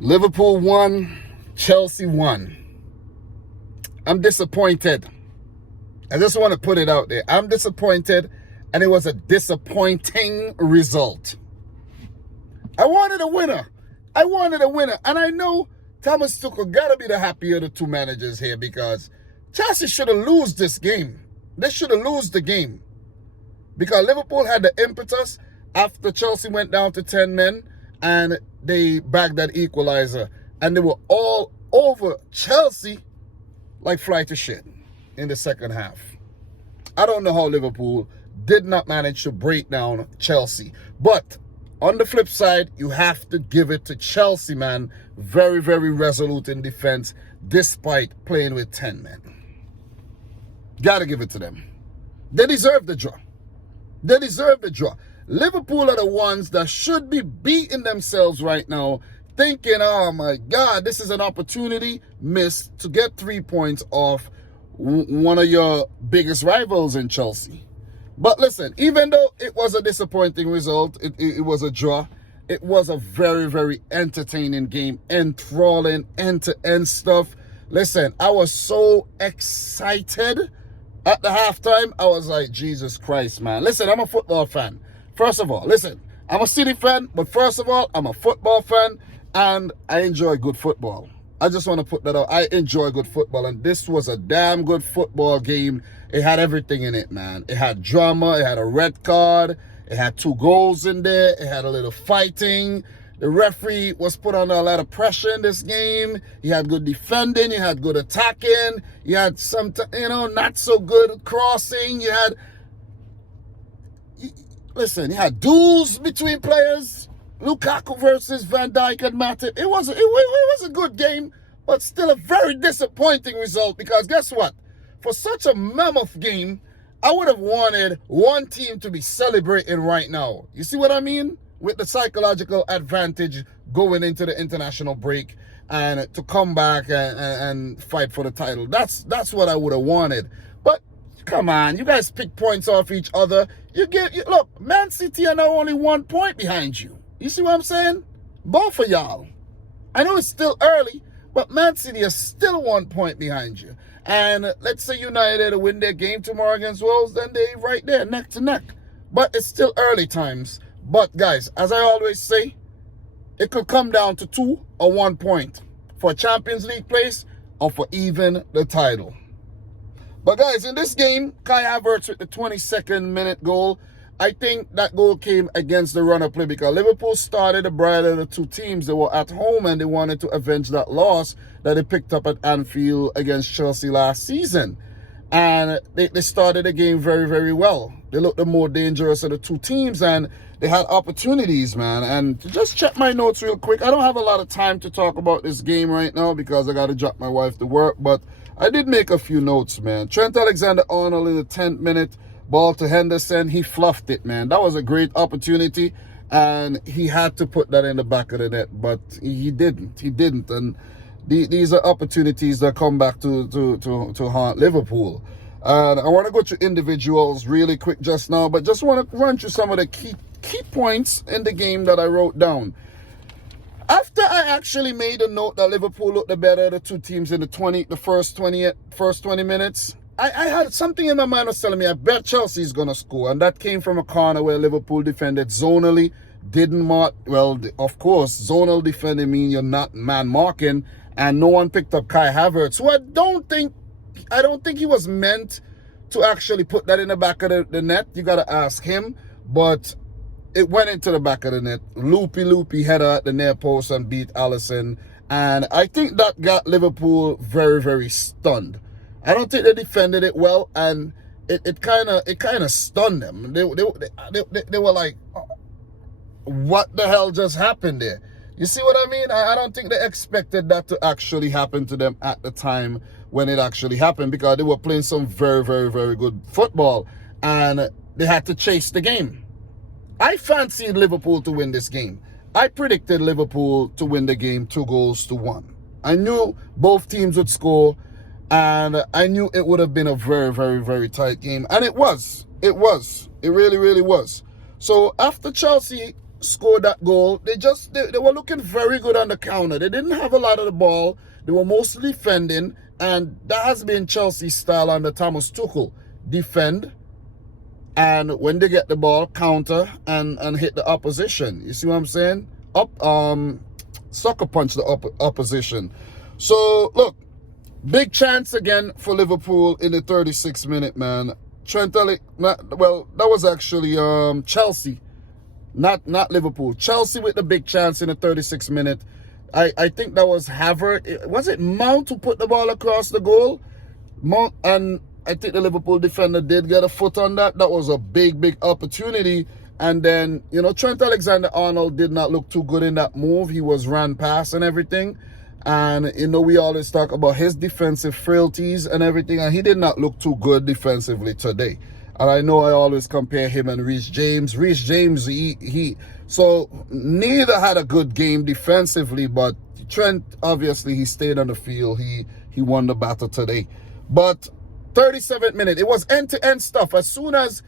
Liverpool won, Chelsea won. I'm disappointed. I just want to put it out there. I'm disappointed, and it was a disappointing result. I wanted a winner. And I know Thomas Tuchel got to be the happier of the two managers here, because Chelsea should have lost this game. They should have lost the game. Because Liverpool had the impetus after Chelsea went down to 10 men and they bagged that equalizer. And they were all over Chelsea like fly to shit in the second half. I don't know how Liverpool did not manage to break down Chelsea. But on the flip side, you have to give it to Chelsea, man. Very, very resolute in defense despite playing with 10 men. Gotta give it to them. They deserve the draw. They deserve the draw. Liverpool are the ones that should be beating themselves right now, thinking, oh my God, this is an opportunity missed to get 3 points off one of your biggest rivals in Chelsea. But listen, even though it was a disappointing result, it was a draw, it was a very, very entertaining game, enthralling, end-to-end stuff. Listen, I was so excited at the halftime. I was like, Jesus Christ, man. Listen, I'm a football fan. First of all, listen, I'm a City fan, but first of all, I'm a football fan, and I enjoy good football. I just want to put that out. I enjoy good football, and this was a damn good football game. It had everything in it, man. It had drama. It had a red card. It had 2 goals in there. It had a little fighting. The referee was put under a lot of pressure in this game. He had good defending. He had good attacking. He had some, not so good crossing. You had, listen, you had duels between players. Lukaku versus Van Dijk and Matip. It was a good game, but still a very disappointing result, because guess what? For such a mammoth game, I would have wanted one team to be celebrating right now. You see what I mean? With the psychological advantage going into the international break and to come back and fight for the title. That's what I would have wanted. But come on, you guys pick points off each other. Look, Man City are now only 1 point behind you. You see what I'm saying? Both of y'all. I know it's still early, but Man City is still 1 point behind you. And let's say United win their game tomorrow against Wolves, then they right there, neck to neck. But it's still early times. But guys, as I always say, it could come down to 2 or 1 point for a Champions League place or for even the title. But guys, in this game, Kai Havertz with the 22nd minute goal. I think that goal came against the run of play, because Liverpool started the brighter of the two teams. They were at home and they wanted to avenge that loss that they picked up at Anfield against Chelsea last season. And they started the game very, very well. They looked the more dangerous of the two teams, and they had opportunities, man. And to just check my notes real quick, I don't have a lot of time to talk about this game right now because I got to drop my wife to work. But I did make a few notes, man. Trent Alexander-Arnold in the 10th minute, ball to Henderson. He fluffed it, man. That was a great opportunity, and he had to put that in the back of the net, but he didn't. He didn't. And these are opportunities that come back to haunt Liverpool. And I want to go to individuals really quick just now, but just want to run through some of the key points in the game that I wrote down. After I actually made a note that Liverpool looked the better of the two teams in the first 20 minutes, I had something in my mind was telling me I bet Chelsea's going to score. And that came from a corner where Liverpool defended zonally, didn't mark. Well, of course, zonal defending means you're not man marking. And no one picked up Kai Havertz, who I don't think he was meant to actually put that in the back of the net. You got to ask him. But it went into the back of the net. Loopy header at the near post and beat Alisson. And I think that got Liverpool very, very stunned. I don't think they defended it well, and it kind of stunned them. They were like, what the hell just happened there? You see what I mean? I don't think they expected that to actually happen to them at the time when it actually happened, because they were playing some very, very, very good football, and they had to chase the game. I fancied Liverpool to win this game. I predicted Liverpool to win the game 2-1. I knew both teams would score, and I knew it would have been a very, very, very tight game. And it was. It really, really was. So after Chelsea scored that goal, they were looking very good on the counter. They didn't have a lot of the ball. They were mostly defending, and that has been Chelsea's style under Thomas Tuchel. Defend, and when they get the ball, counter and hit the opposition. You see what I'm saying? Sucker punch the opposition. So look, big chance again for Liverpool in the 36th minute, man. That was actually Chelsea, not Liverpool. Chelsea with the big chance in the 36th minute. I think that was Havertz. Was it Mount who put the ball across the goal? Mount, and I think the Liverpool defender did get a foot on that. That was a big opportunity. And then, Trent Alexander-Arnold did not look too good in that move. He was ran past and everything. And, we always talk about his defensive frailties and everything. And he did not look too good defensively today. And I know I always compare him and Reece James. Reece James, so neither had a good game defensively, but Trent, obviously, he stayed on the field. He won the battle today. But 37th minute, it was end-to-end stuff. As soon as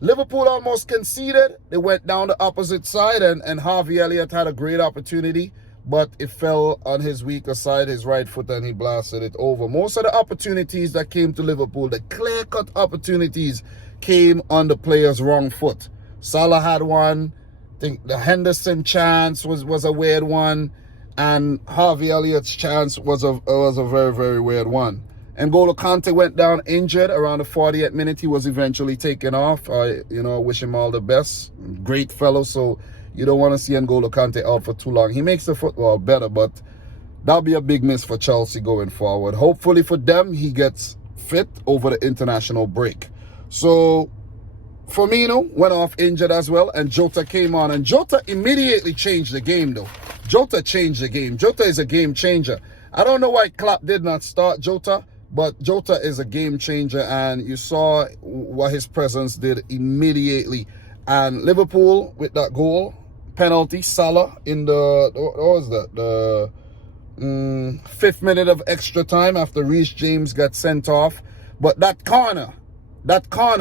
Liverpool almost conceded, they went down the opposite side, and Harvey Elliott had a great opportunity, but it fell on his weaker side, his right foot, and he blasted it over. Most of the opportunities that came to Liverpool, the clear-cut opportunities, came on the player's wrong foot. Salah had one. I think the Henderson chance was a weird one, and Harvey Elliott's chance was a very, very weird one. N'Golo Kante went down injured around the 40th minute. He was eventually taken off. I wish him all the best. Great fellow, so you don't want to see N'Golo Kante out for too long. He makes the football better, but that'll be a big miss for Chelsea going forward. Hopefully for them, he gets fit over the international break. So Firmino went off injured as well, and Jota came on. And Jota immediately changed the game, though. Jota changed the game. Jota is a game changer. I don't know why Klopp did not start Jota, but Jota is a game changer, and you saw what his presence did immediately. And Liverpool with that goal, penalty, Salah in the, what was that? The 5th minute of extra time after Reece James got sent off. But that corner,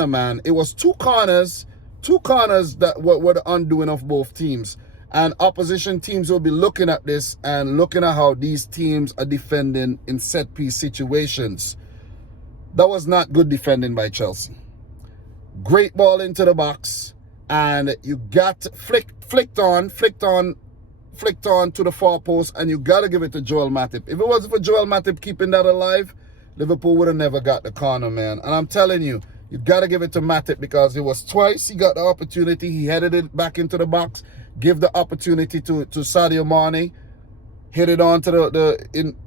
man, it was two corners that were the undoing of both teams. And opposition teams will be looking at this and looking at how these teams are defending in set-piece situations. That was not good defending by Chelsea. Great ball into the box, and you got flicked on to the far post, and you got to give it to Joel Matip. If it wasn't for Joel Matip keeping that alive, Liverpool would have never got the corner, man. And I'm telling you, you got to give it to Matip, because it was twice he got the opportunity. He headed it back into the box, give the opportunity to Sadio Mane, hit it on to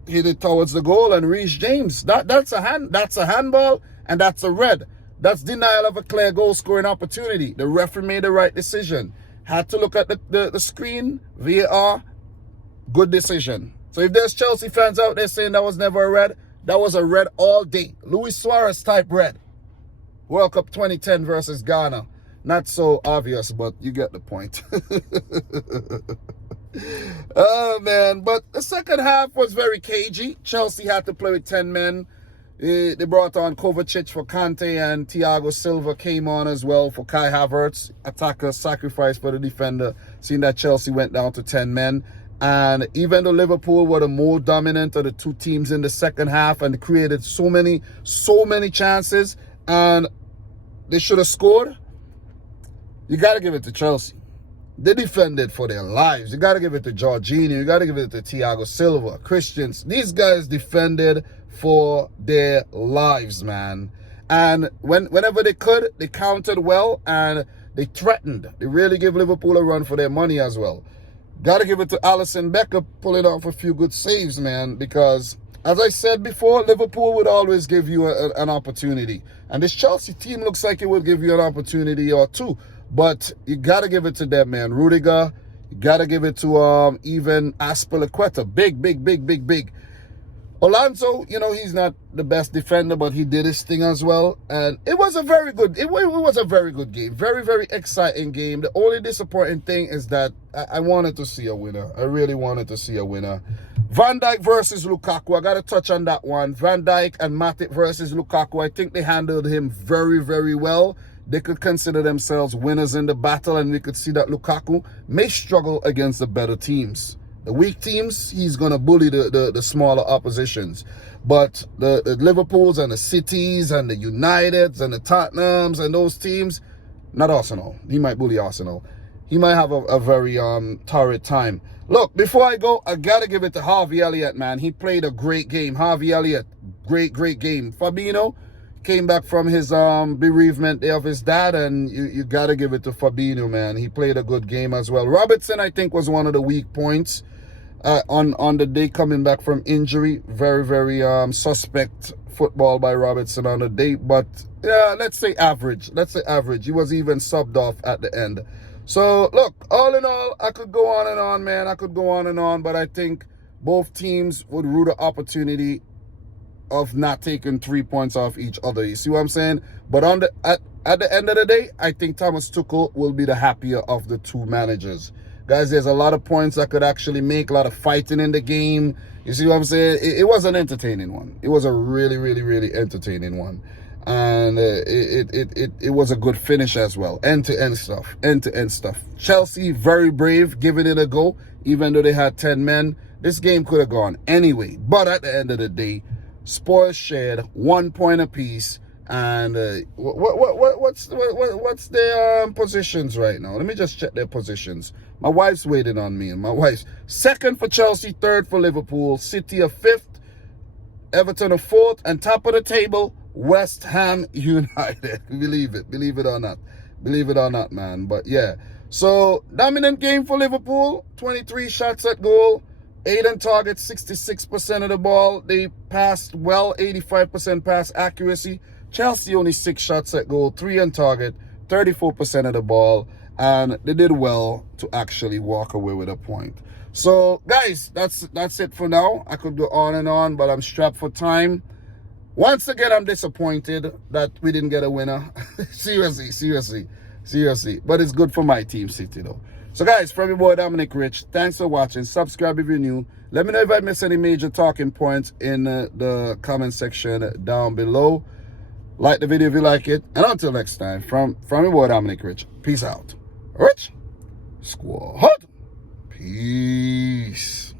hit it towards the goal, and Reece James. That's a handball, and that's a red. That's denial of a clear goal scoring opportunity. The referee made the right decision. Had to look at the screen, VAR, good decision. So if there's Chelsea fans out there saying that was never a red, that was a red all day. Luis Suarez type red. World Cup 2010 versus Ghana. Not so obvious, but you get the point. Oh, man. But the second half was very cagey. Chelsea had to play with 10 men. They brought on Kovacic for Kante, and Thiago Silva came on as well for Kai Havertz. Attacker sacrifice for the defender, seeing that Chelsea went down to 10 men. And even though Liverpool were the more dominant of the two teams in the second half and created so many chances, and they should have scored, you got to give it to Chelsea. They defended for their lives. You got to give it to Jorginho. You got to give it to Thiago Silva, Christians. These guys defended for their lives, man. And whenever they could, they countered well, and they threatened. They really gave Liverpool a run for their money as well. Got to give it to Alisson Becker pulling off a few good saves, man, because, as I said before, Liverpool would always give you an opportunity. And this Chelsea team looks like it will give you an opportunity or two. But you got to give it to them, man. Rudiger, you got to give it to even Azpilicueta. Big. Alonso, he's not the best defender, but he did his thing as well. And it was a very good, it was a very good game. Very, very exciting game. The only disappointing thing is that I wanted to see a winner. I really wanted to see a winner. Van Dijk versus Lukaku. I got to touch on that one. Van Dijk and Matip versus Lukaku. I think they handled him very, very well. they could consider themselves winners in the battle, and we could see that Lukaku may struggle against the better teams. The weak teams, he's going to bully the smaller oppositions. But the Liverpools and the Cities and the Uniteds and the Tottenhams and those teams, not Arsenal. He might bully Arsenal. He might have a very torrid time. Look, before I go, I got to give it to Harvey Elliott, man. He played a great game. Harvey Elliott, great game. Fabinho came back from his bereavement day of his dad, and you got to give it to Fabinho, man. He played a good game as well. Robertson, I think, was one of the weak points on the day coming back from injury. Very suspect football by Robertson on the day. But, yeah, let's say average. He was even subbed off at the end. So, look, all in all, I could go on and on, man. I could go on and on, but I think both teams would rue the opportunity of not taking 3 points off each other. You see what I'm saying? But at the end of the day, I think Thomas Tuchel will be the happier of the two managers. Guys, there's a lot of points I could actually make, a lot of fighting in the game. You see what I'm saying? It was an entertaining one. It was a really entertaining one. And it was a good finish as well. End-to-end stuff. Chelsea, very brave, giving it a go, even though they had 10 men. This game could have gone anyway. But at the end of the day, spoils shared, 1 point apiece. And what's their positions right now? Let me just check their positions. My wife's waiting on me, and my wife's second for Chelsea, third for Liverpool, City of fifth, Everton of fourth, and top of the table, West Ham United. Believe it or not, man. But yeah, so dominant game for Liverpool. 23 shots at goal, 8 on target, 66% of the ball. They passed well, 85% pass accuracy. Chelsea only 6 shots at goal, 3 on target, 34% of the ball, and they did well to actually walk away with a point. So guys, that's it for now. I could go on and on, but I'm strapped for time. Once again, I'm disappointed that we didn't get a winner. seriously. But it's good for my team, City, though. So guys, from your boy Dominic Rich, thanks for watching. Subscribe if you're new. Let me know if I missed any major talking points in the comment section down below. Like the video if you like it. And until next time, from your boy Dominic Rich, peace out. Rich Squad. Peace.